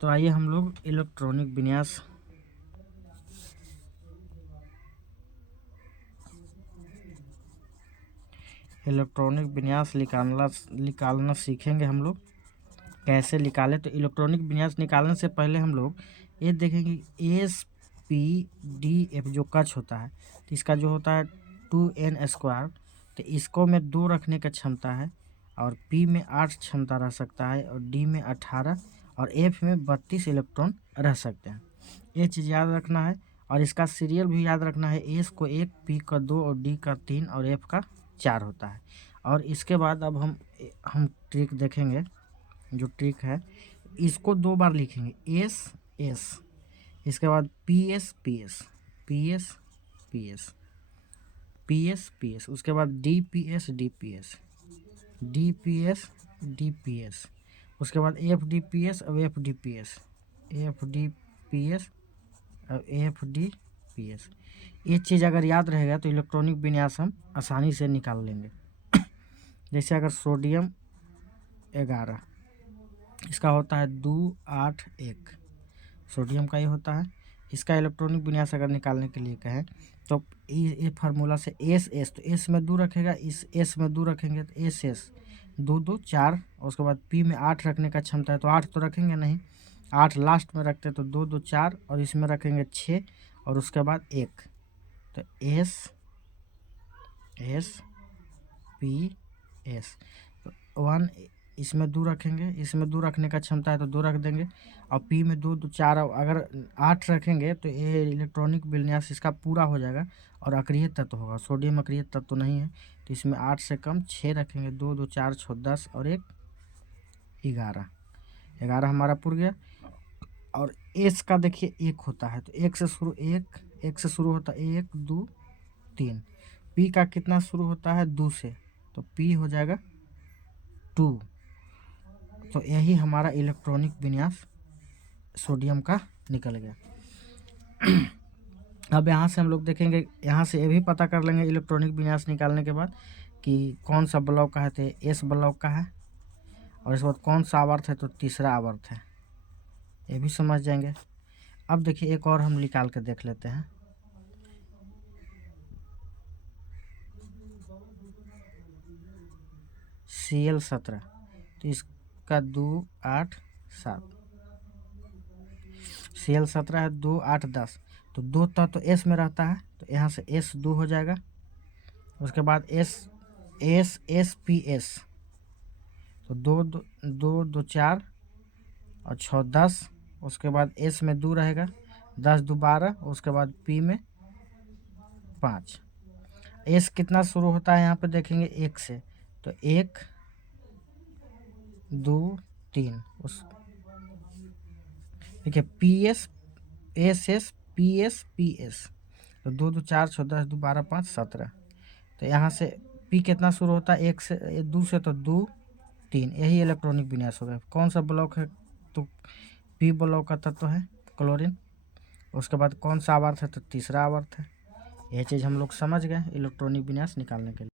तो आइए हम लोग इलेक्ट्रॉनिक विन्यास निकालना सीखेंगे हम लोग कैसे निकालें। तो इलेक्ट्रॉनिक विन्यास निकालने से पहले हम लोग ये देखेंगे SPDF जो कच होता है, तो इसका जो होता है 2n², तो इसको में 2 रखने का क्षमता है, और P में 8 क्षमता रह सकता है, और D में 18 और F में 32 इलेक्ट्रॉन रह सकते हैं। ये चीज़ याद रखना है, और इसका सीरियल भी याद रखना है। S को 1, P का 2 और D का 3 और F का 4 होता है। और इसके बाद अब हम ट्रिक देखेंगे। जो ट्रिक है, इसको 2 बार लिखेंगे, S, इसके बाद PS, उसके बाद DPS, उसके बाद FDPS और FDPS। ये चीज़ अगर याद रहेगा तो इलेक्ट्रॉनिक विन्यास हम आसानी से निकाल लेंगे। जैसे अगर सोडियम 11, इसका होता है 2, 8, 1, सोडियम का ये होता है। इसका इलेक्ट्रॉनिक विन्यास अगर निकालने के लिए कहें तो ये फार्मूला से SS, तो S में 2 रखेगा, इस S में 2 रखेंगे तो SS 2, 2, 4, और उसके बाद P में 8 रखने का क्षमता है, तो 8 तो रखेंगे नहीं, 8 लास्ट में रखते तो 2, 2, 4, और इसमें रखेंगे 6, और उसके बाद 1, तो SPS, तो 1, इसमें 2 रखेंगे, इसमें 2 रखने का क्षमता है तो 2 रख देंगे, और P में 2, 2, 4, अगर 8 रखेंगे तो ये इलेक्ट्रॉनिक विन्यास इसका पूरा हो जाएगा और अक्रिय तत्व होगा। सोडियम अक्रिय तत्व नहीं है, तो इसमें 8 से कम 6 रखेंगे, 2, 2, 4, 6, 10 और 1, 11 हमारा पूरा गया। और S का देखिए 1 होता है, तो 1 से शुरू होता है, 1, 2, 3। P का कितना शुरू होता है, 2 से, तो P हो जाएगा 2। तो यही हमारा इलेक्ट्रॉनिक विन्यास सोडियम का निकल गया। अब यहाँ से हम लोग देखेंगे, यहाँ से ये भी पता कर लेंगे इलेक्ट्रॉनिक विन्यास निकालने के बाद कि कौन सा ब्लॉक का है, तो S ब्लॉक का है, और इसके बाद कौन सा आवर्त है, तो तीसरा आवर्त है, ये भी समझ जाएंगे। अब देखिए एक और हम निकाल के देख लेते हैं। Cl17, तो इसका 2, 8, 7, Cl17 है, 2, 8, 10, तो 2 तत्व S में रहता है, तो यहाँ से S 2 हो जाएगा। उसके बाद SPS, तो 2, 2, 2, 4 और 6, 10, उसके बाद S में 2 रहेगा, 10, 2, 12, उसके बाद P में 5। S कितना शुरू होता है यहाँ पे देखेंगे 1 से, तो 1, 2, 3, देखिए PS, तो 2, 2, 4, 6, 10, 2, 12, 5, 17। तो यहाँ से P कितना शुरू होता है 1 से, 2 से, तो 2, 3, यही इलेक्ट्रॉनिक विन्यास हो गया। कौन सा ब्लॉक है, तो P ब्लॉक का तत्व है क्लोरीन। उसके बाद कौन सा आवर्त है, तो तीसरा आवर्त है। यह चीज़ हम लोग समझ गए इलेक्ट्रॉनिक विन्यास निकालने के लिए।